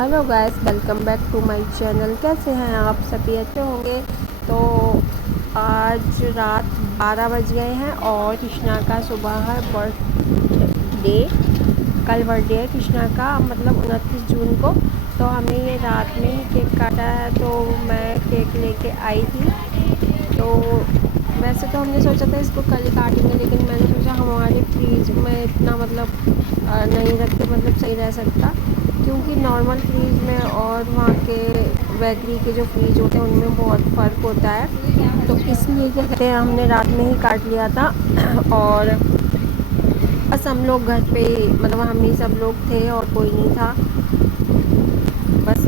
Hello guys, welcome back to my channel. कैसे हैं आप सभी? अच्छे होंगे। तो आज रात 12 बज गए हैं और कृष्णा का सुबह है बर्थडे। कल बर्थडे है कृष्णा का, मतलब 29 जून को। तो हमें ये रात में ही केक काटा है, तो मैं केक लेके आई थी। तो वैसे तो हमने सोचा था इसको कल ही काटेंगे, लेकिन मैंने सोचा हमारे फ्रीज में इतना नहीं रखते, मतलब सही रह सकता, क्योंकि नॉर्मल फ्रीज में और वहाँ के बेकरी के जो फ्रीज होते हैं उनमें बहुत फ़र्क होता है। तो इसलिए क्या कहते हैं, हमने रात में ही काट लिया था। और बस हम लोग घर पे, मतलब हम ही सब लोग थे और कोई नहीं था। बस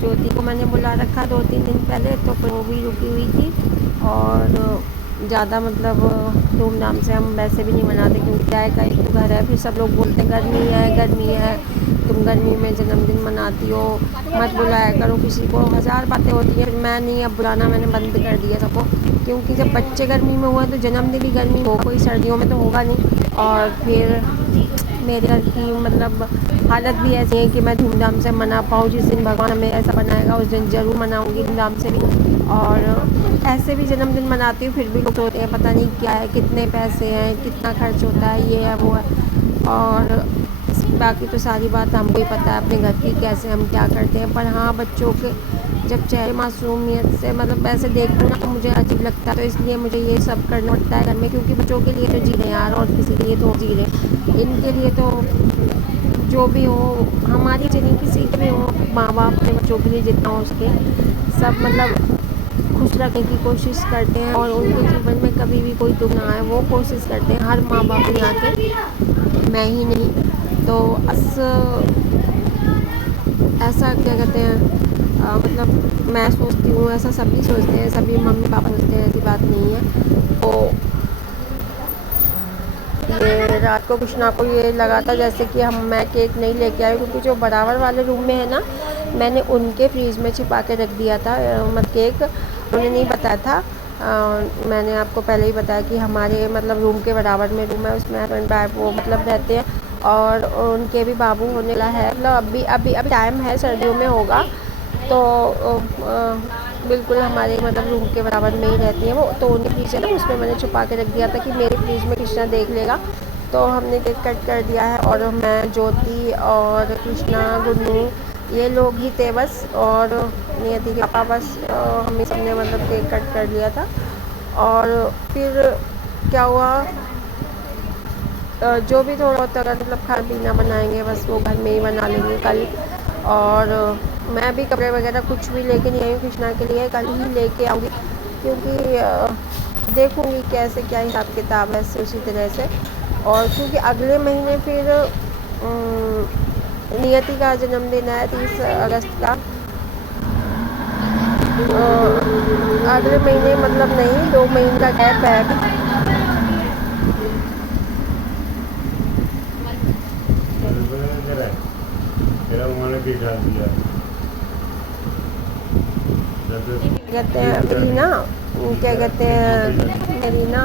ज्योति को मैंने बुला रखा 2-3 दिन पहले, तो फिर वो भी रुकी हुई थी। और ज़्यादा मतलब धूमधाम से हम वैसे भी नहीं मनाते, क्योंकि क्या है, कहीं घर है, फिर सब लोग बोलते हैं गर्मी है, तुम गर्मी में जन्मदिन मनाती हो, मत बुलाया करो किसी को। हज़ार बातें होती हैं। मैं नहीं, अब बुलाना मैंने बंद कर दिया सबको, क्योंकि जब बच्चे गर्मी में हुआ तो जन्मदिन भी गर्मी हो, कोई सर्दियों में तो होगा नहीं। और फिर मेरे घर की मतलब हालत भी ऐसी है कि मैं धूमधाम से मना पाऊँ। जिस दिन भगवान हमें ऐसा बनाएगा उस दिन ज़रूर मनाऊँगी धूमधाम से भी। और ऐसे भी जन्मदिन मनाती हूँ, फिर भी लोग सोचते हैं पता नहीं क्या है, कितने पैसे हैं, कितना खर्च होता है, ये है वो है। और बाकी तो सारी बात हमको ही पता है अपने घर की, कैसे हम क्या करते हैं। पर हाँ, बच्चों के जब चेहरे मासूमियत से मतलब वैसे देखूँ ना, तो मुझे अजीब लगता है। तो इसलिए मुझे ये सब करना पड़ता है घर में, क्योंकि बच्चों के लिए तो जी रहे हैं यार, और किसी के लिए तो जी रहे। इनके लिए तो जो भी हो, हमारी जिन्हें किसी के भी हो, माँ बाप अपने बच्चों के लिए जितना हो सके सब मतलब खुश रखने की कोशिश करते हैं, और उनके जीवन में कभी भी कोई दुख ना आए वो कोशिश करते हैं हर माँ बाप यहाँ के, मैं ही नहीं। तो ऐसा क्या कहते हैं, मतलब मैं सोचती हूँ, ऐसा सभी सोचते हैं, सभी मम्मी पापा सोचते हैं, ऐसी बात नहीं है। तो ये रात को कृष्णा को ये लगा था जैसे कि मैं केक नहीं लेके आई, क्योंकि जो बराबर वाले रूम में है ना, मैंने उनके फ्रीज में छिपा के रख दिया था मतलब केक। उन्हें नहीं बताया था। मैंने आपको पहले ही बताया कि हमारे मतलब रूम के बराबर में रूम है, उसमें हस्बैंड वाइफ वो मतलब रहते हैं, और उनके भी बाबू होने वाला है। मतलब अभी अभी अभी टाइम है, सर्दियों में होगा। तो बिल्कुल हमारे मतलब रूम के बराबर में ही रहती है वो। तो उनके फ्रीज है ना, उसमें मैंने छुपा के रख दिया था कि मेरे फ्रीज में कृष्णा देख लेगा। तो हमने केक कट कर दिया है, और मैं, ज्योति और कृष्णा, गुन्नू, ये लोग ही थे बस, और नियति के पापा, बस हम ही सब ने मतलब केक कट कर लिया था। और फिर क्या हुआ, जो भी थोड़ा बहुत अगर मतलब खाना पीना बनाएंगे बस वो घर में ही बना लेंगे कल। और मैं भी कपड़े वगैरह कुछ भी लेके नहीं आई हूँ कृष्णा के लिए, कल ही लेके आऊँगी, क्योंकि देखूँगी कैसे क्या हिसाब किताब है उसी तरह से। और क्योंकि अगले महीने फिर नियति का जन्मदिन है 30 अगस्त का। अगले महीने मतलब नहीं, 2 महीने का गैप है अभी। कहते हैं मेरी ना, क्या कहते हैं, मेरी ना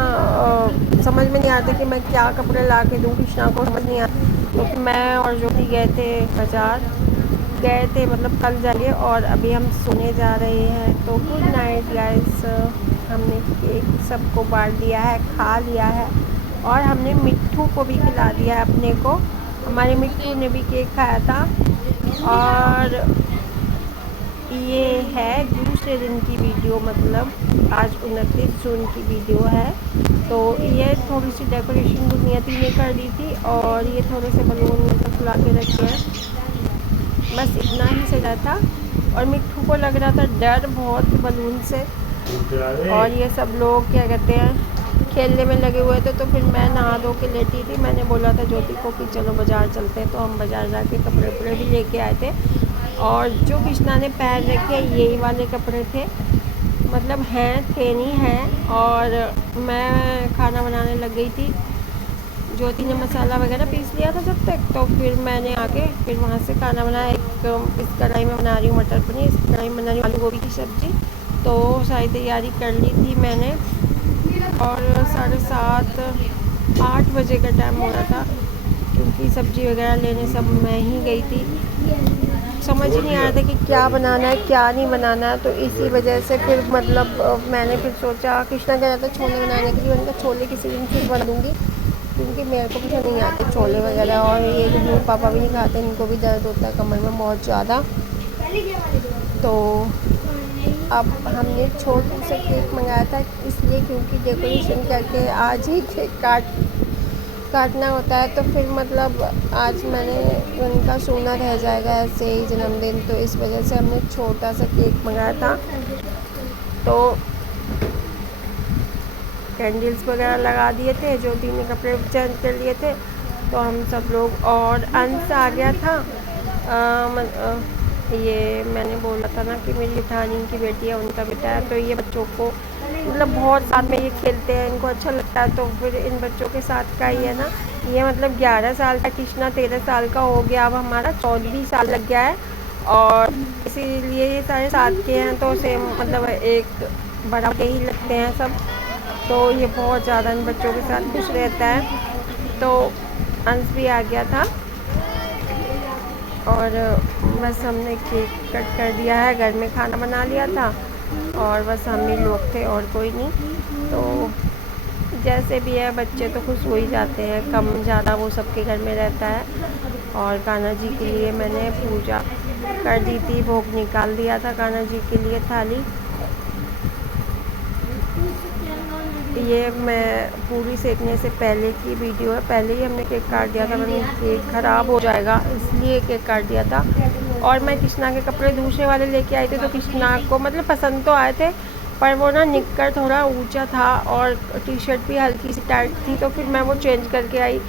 समझ में नहीं आता कि मैं क्या कपड़े ला के दूँ कृष्णा को, समझ नहीं आता। क्योंकि मैं और ज्योति गए थे बाजार, गए थे मतलब कल जाएंगे, और अभी हम सोने जा रहे हैं। तो गुड नाइट गाइस। हमने केक सबको बांट दिया है, खा लिया है, और हमने मिट्ठू को भी खिला दिया है अपने को। हमारे मिट्ठू ने भी केक खाया था। और ये है दूसरे दिन की वीडियो, मतलब आज 29 जून की वीडियो है। तो ये थोड़ी सी डेकोरेशन नियति ने कर दी थी, और ये थोड़े से बलून मतलब फुला के रखे हैं, बस इतना ही सजा था। और मिट्ठू को लग रहा था डर बहुत बलून से, और ये सब लोग क्या कहते हैं खेलने में लगे हुए थे। तो फिर मैं नहा धो के लेटी थी। मैंने बोला था ज्योति को कि चलो बाज़ार चलते हैं, तो हम बाज़ार जाके कपड़े वपड़े भी लेके आए थे। और जो कृष्णा ने पहन रखे यही वाले कपड़े थे, मतलब थे नहीं हैं। और मैं खाना बनाने लग गई थी, ज्योति ने मसाला वगैरह पीस लिया था जब तक। तो फिर मैंने आके फिर वहाँ से खाना बनाया। इस कढ़ाई में बना रही हूँ मटर पनीर, इस कढ़ाई में बना रही हूँ आलू गोभी की सब्ज़ी। तो सारी तैयारी कर ली थी मैंने, और 7:30-8 बजे का टाइम हो रहा था, क्योंकि सब्ज़ी वगैरह लेने सब मैं ही गई थी। समझ ही नहीं आ रहा था कि क्या बनाना है क्या नहीं बनाना है। तो इसी वजह से फिर मतलब मैंने फिर सोचा, कृष्णा कह रहा था छोले बनाने के लिए, उनका छोले किसी दिन फिर बना दूँगी क्योंकि मेरे को भी नहीं आते छोले वगैरह। और ये जो पापा भी नहीं खाते, इनको भी दर्द होता है कमर में बहुत ज़्यादा। तो अब हमने छोटे से केक मंगाया था इसलिए क्योंकि डेकोरेशन करके आज ही केक काटना होता है। तो फिर मतलब आज मैंने उनका सोना रह जाएगा ऐसे ही जन्मदिन, तो इस वजह से हमने छोटा सा केक मंगाया था। तो कैंडल्स वगैरह लगा दिए थे, ज्योति ने कपड़े चेंज कर लिए थे, तो हम सब लोग। और अंश आ गया था। ये मैंने बोला था ना कि मेरी जेठानी की बेटी है, उनका बेटा है। तो ये बच्चों को मतलब बहुत साथ में ये खेलते हैं, इनको अच्छा लगता है। तो फिर इन बच्चों के साथ का ही है ना। ये मतलब 11 साल का, कृष्णा 13 साल का हो गया, अब हमारा 14 साल लग गया है। और इसीलिए ये सारे साथ के हैं, तो सेम मतलब एक बड़ा के ही लगते हैं सब। तो ये बहुत ज़्यादा इन बच्चों के साथ खुश रहता है। तो अंश भी आ गया था और बस हमने केक कट कर दिया है, घर में खाना बना लिया था और बस हम ही लोग थे और कोई नहीं। तो जैसे भी है बच्चे तो खुश हो ही जाते हैं, कम ज़्यादा वो सबके घर में रहता है। और कान्हा जी के लिए मैंने पूजा कर दी थी, भोग निकाल दिया था कान्हा जी के लिए थाली। ये मैं पूरी सेकने से पहले की वीडियो है, पहले ही हमने केक काट दिया था। मैंने केक ख़राब हो जाएगा इसलिए केक काट दिया था। और मैं कृष्णा के कपड़े दूसरे वाले लेके आई थी, तो कृष्णा को मतलब पसंद तो आए थे, पर वो ना निक्कर थोड़ा ऊंचा था और टी शर्ट भी हल्की सी टाइट थी। तो फिर मैं वो चेंज करके आई,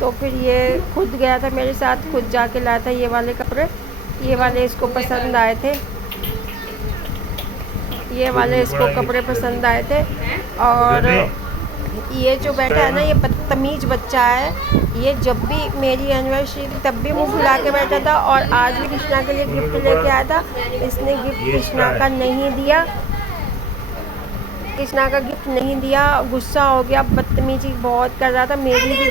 तो फिर ये खुद गया था मेरे साथ, खुद जाके लाया था ये वाले कपड़े। ये वाले इसको पसंद आए थे, ये वाले इसको कपड़े पसंद आए थे। और ये जो बैठा है ना, ये बदतमीज बच्चा है। ये जब भी मेरी एनिवर्सरी थी तब भी मुंह फुला के बैठा था, और आज भी कृष्णा के लिए गिफ्ट लेके आया था। इसने गिफ्ट कृष्णा का नहीं दिया, कृष्णा का गिफ्ट नहीं दिया, गुस्सा हो गया, बदतमीजी बहुत कर रहा था। मेरी भी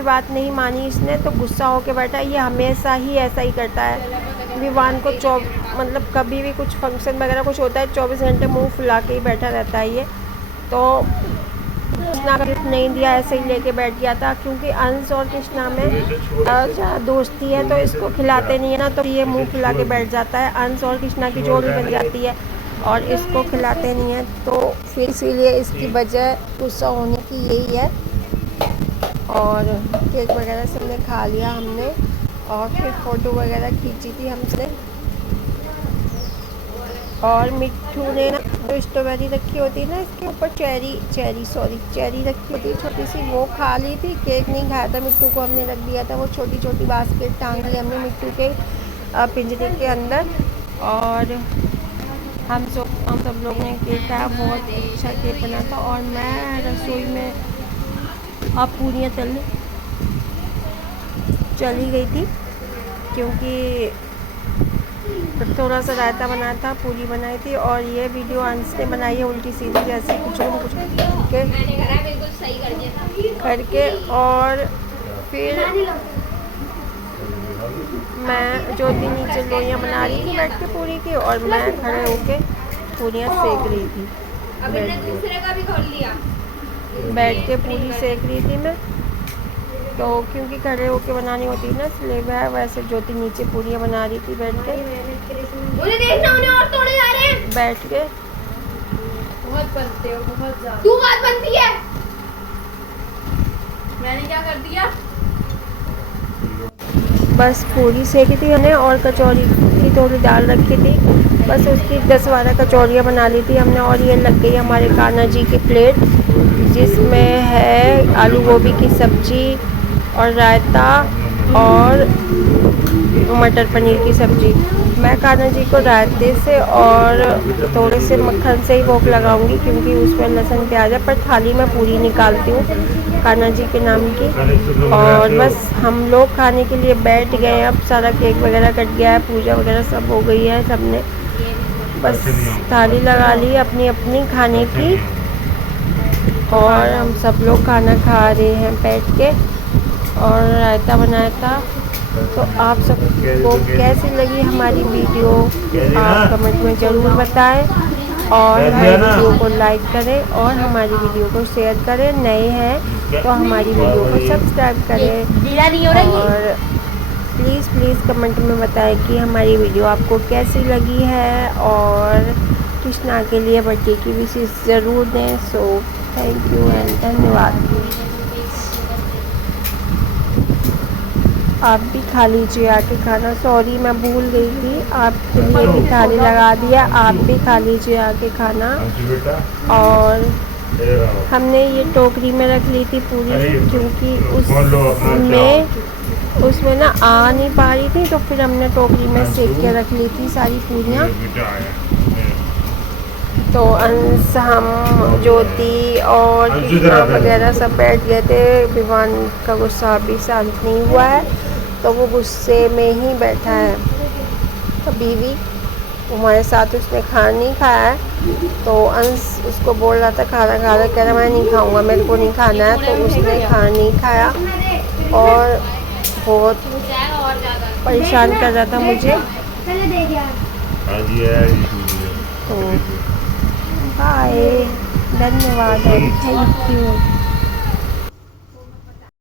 बात नहीं मानी इसने, तो गुस्सा होके बैठा। ये हमेशा ही ऐसा ही करता है। विवान को मतलब कभी भी कुछ फंक्शन वगैरह कुछ होता है, 24 घंटे मुंह फुला के ही बैठा रहता है ये। तो कृष्णा का गिफ्ट नहीं दिया, ऐसे ही लेके बैठ गया था। क्योंकि अंश और कृष्णा में दोस्ती है, तो इसको खिलाते नहीं है ना, तो ये मुंह फुला के बैठ जाता है। अंश और कृष्णा की जोड़ी बन जाती है और इसको खिलाते नहीं है, तो फिर इसीलिए इसकी वजह गुस्सा होने की यही है। और केक वगैरह सबने खा लिया हमने, और फिर फ़ोटो वगैरह खींची थी हमसे। और मिट्ठू ने ना जो स्ट्रॉबेरी रखी होती है ना, इसके ऊपर चेरी रखी होती है छोटी सी, वो खा ली थी। केक नहीं खाया था, मिट्टू को हमने रख दिया था। वो छोटी छोटी बास्केट टांग ली हमने मिट्टू के पिंजरे के अंदर। और हम सब लोग ने केक खाया, बहुत अच्छा केक बना था। और मैं रसोई में अब पूरियाँ चली गई थी, क्योंकि थोड़ा सा रायता बनाया था, पूरी बनाई थी। और ये वीडियो अंश ने बनाई है उल्टी सीधी, जैसे कुछ करके। और फिर मैं ज्योति नीचे लोइयाँ बना रही थी बैठ के पूरी की, और मैं खड़े होके पूरियाँ सेक रही थी बैठ के पूरी सेक रही थी मैं। तो क्योंकि खड़े होके बनानी होती है ना, इसलिए वह वैसे ज्योति नीचे पूरियाँ बना रही थी बैठ के। उन्हें देखना, उन्हें और तोड़े जा रहे हैं बैठ के। बहुत बनते हो, बहुत ज़्यादा। तू बात बनती है, मैंने क्या कर दिया? बस पूरी सेकी थी हमने, और कचौरी की थोड़ी दाल रखी थी, बस उसकी 10-12 कचौरियाँ बना ली थी हमने। और ये लग गई हमारे कान्हा जी की प्लेट, जिसमें है आलू गोभी की सब्जी और रायता और मटर पनीर की सब्ज़ी। मैं कान्हा जी को रायते से और थोड़े से मक्खन से ही भोग लगाऊंगी, क्योंकि उसमें लहसुन प्याज है। पर थाली में पूरी निकालती हूँ कान्हा जी के नाम की। और बस हम लोग खाने के लिए बैठ गए। अब सारा केक वगैरह कट गया है, पूजा वगैरह सब हो गई है, सबने बस थाली लगा ली अपनी अपनी खाने की। और हम सब लोग खाना खा रहे हैं बैठ के। और रायता बनाया था तो आप सबको कैसी लगी हमारी वीडियो आप कमेंट में ज़रूर बताएं और हमारी वीडियो को लाइक करें और हमारी वीडियो को शेयर करें। नए हैं तो हमारी वीडियो को सब्सक्राइब करें और प्लीज़ कमेंट में बताएं कि हमारी वीडियो आपको कैसी लगी है और कृष्णा के लिए बर्थडे की विशेष ज़रूर दें। सो थैंक यू एंड धन्यवाद। आप भी खा लीजिए आके खाना। सॉरी मैं भूल गई थी, आपके लिए भी थाली लगा दिया, आप भी खा लीजिए आके खाना। और हमने ये टोकरी में रख ली थी पूरी, क्योंकि उसमें ना आ नहीं पा रही थी, तो फिर हमने टोकरी में सेक के रख ली थी सारी पूरियाँ। तो अंश, हम, ज्योति और कृष्णा वगैरह सब बैठ गए थे। विवान का गुस्सा अभी शांत नहीं हुआ है, तो वो गुस्से में ही बैठा है। अभी भी हमारे साथ उसने खाना नहीं खाया है, तो अंश उसको बोल रहा था खाना खा रहा, कह रहा मैं नहीं खाऊंगा, मेरे को नहीं खाना है। तो उसने खाना नहीं खाया और बहुत परेशान कर रहा था मुझे। तो बाय, धन्यवाद, थैंक यू।